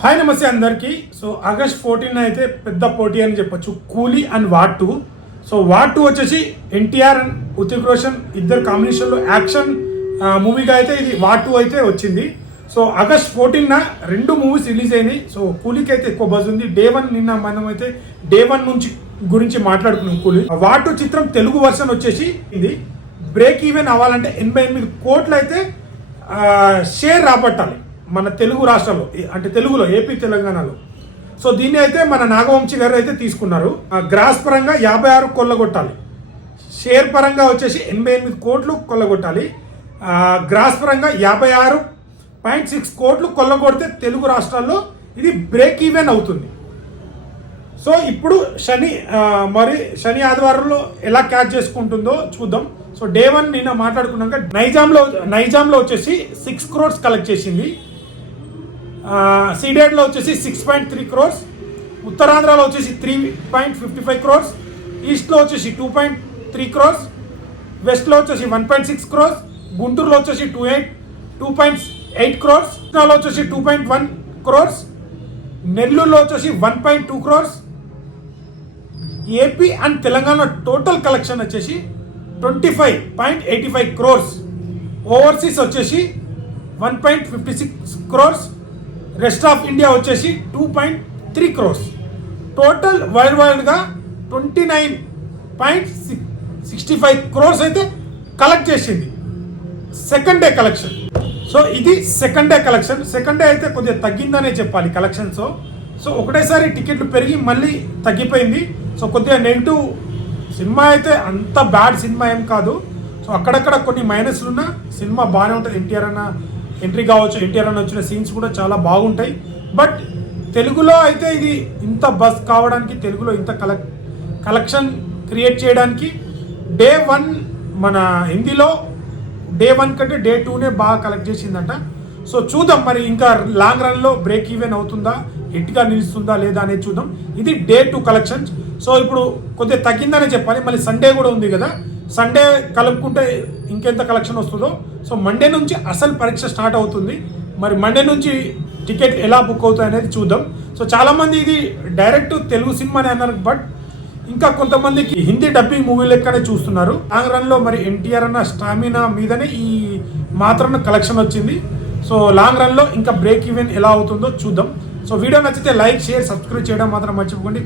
Hi నమస్తే అందరికీ. So August 14 అయితే పెద్ద పోటీ అని చెప్పొచ్చు, కూలీ అండ్ వార్ 2. సో వార్ 2 వచ్చేసి ఎన్టీఆర్ అండ్ హృతిక్ రోషన్ ఇద్దరు కాంబినేషన్లో యాక్షన్ మూవీగా అయితే ఇది వార్ 2 అయితే వచ్చింది. సో ఆగస్ట్ 14 రెండు మూవీస్ రిలీజ్ అయినాయి. సో కూలీకి అయితే ఎక్కువ బజ్ ఉంది. డే 1 నిన్న మనం అయితే డే 1 నుంచి గురించి మాట్లాడుకున్నాం. కూలీ వార్ 2 చిత్రం తెలుగు వర్షన్ వచ్చేసి ఇది బ్రేక్ ఈవెన్ అవ్వాలంటే 88 కోట్లు అయితే షేర్ రాబట్టాలి మన తెలుగు రాష్ట్రాల్లో, అంటే తెలుగులో ఏపీ తెలంగాణలో. సో దీన్ని అయితే మన నాగవంశీ గారు అయితే తీసుకున్నారు. గ్రాస్ పరంగా 56 కొల్లగొట్టాలి, షేర్ పరంగా వచ్చేసి 88 కోట్లు కొల్లగొట్టాలి. గ్రాస్ పరంగా 56.6 కోట్లు కొల్లగొడితే తెలుగు రాష్ట్రాల్లో ఇది బ్రేక్ ఈవెన్ అవుతుంది. సో ఇప్పుడు శని ఆదివారంలో ఎలా క్యాచ్ చేసుకుంటుందో చూద్దాం. సో డే 1 నిన్న మాట్లాడుకున్నాక నైజాంలో వచ్చేసి 6 crores కలెక్ట్ చేసింది. సీడెడ్లో వచ్చేసి 6.3 crores, ఉత్తరాంధ్రలో వచ్చేసి 3.55 crores, ఈస్ట్లో వచ్చేసి 2.3 crores, వెస్ట్లో వచ్చేసి 1.6 crores, గుంటూరులో వచ్చేసి 2.8 crores, కృష్ణాలో వచ్చేసి 2.1 crores, నెల్లూరులో వచ్చేసి 1.2 crores. AP and Telangana total collection వచ్చేసి 25.85 crores. ఓవర్సీస్ వచ్చేసి 1.56 crores. రెస్ట్ ఆఫ్ ఇండియా వచ్చేసి 2.3 crores. టోటల్ వరల్డ్ వైడ్గా 29.65 crores అయితే కలెక్ట్ చేసింది సెకండ్ డే కలెక్షన్. సో ఇది second day collection. Second day అయితే కొద్దిగా తగ్గిందనే చెప్పాలి కలెక్షన్స్. సో ఒకటేసారి టికెట్లు పెరిగి మళ్ళీ తగ్గిపోయింది. సో కొద్దిగా నెగిటివ్ సినిమా అయితే అంత బ్యాడ్ సినిమా ఏం కాదు. సో అక్కడక్కడ కొన్ని మైనస్లు ఉన్న సినిమా బాగానే ఉంటుంది. ఎన్టీఆర్ అన్న ఎంట్రీ కావచ్చు, ఎన్టీఆర్ అన్న వచ్చిన సీన్స్ కూడా చాలా బాగుంటాయి. బట్ తెలుగులో అయితే ఇది ఇంత బస్ కావడానికి, తెలుగులో ఇంత కలెక్షన్ క్రియేట్ చేయడానికి డే 1 మన హిందీలో డే 1 కంటే డే 2నే బాగా కలెక్ట్ చేసిందంట. సో చూద్దాం మరి ఇంకా లాంగ్ రన్లో బ్రేక్ ఈవెన్ అవుతుందా, హిట్గా నిలుస్తుందా లేదా అనేది చూద్దాం. ఇది డే 2 కలెక్షన్స్. సో ఇప్పుడు కొద్దిగా తగ్గిందనే చెప్పాలి. మళ్ళీ సండే కూడా ఉంది కదా, సండే కలుపుకుంటే ఇంకెంత కలెక్షన్ వస్తుందో. సో మండే నుంచి అసలు పరీక్ష స్టార్ట్ అవుతుంది. మరి మండే నుంచి టికెట్ ఎలా బుక్ అవుతాయి అనేది చూద్దాం. సో చాలామంది ఇది డైరెక్ట్ తెలుగు సినిమానే అన్నారు, బట్ ఇంకా కొంతమందికి హిందీ డబ్బింగ్ మూవీ లెక్కనే చూస్తున్నారు. లాంగ్ రన్లో మరి ఎన్టీఆర్ అన్న స్టామినా మీదనే ఈ మాత్రం కలెక్షన్ వచ్చింది. సో లాంగ్ రన్లో ఇంకా బ్రేక్ ఈవెన్ ఎలా అవుతుందో చూద్దాం. సో వీడియో నచ్చితే లైక్, షేర్, సబ్స్క్రైబ్ చేయడం మాత్రం మర్చిపోకండి.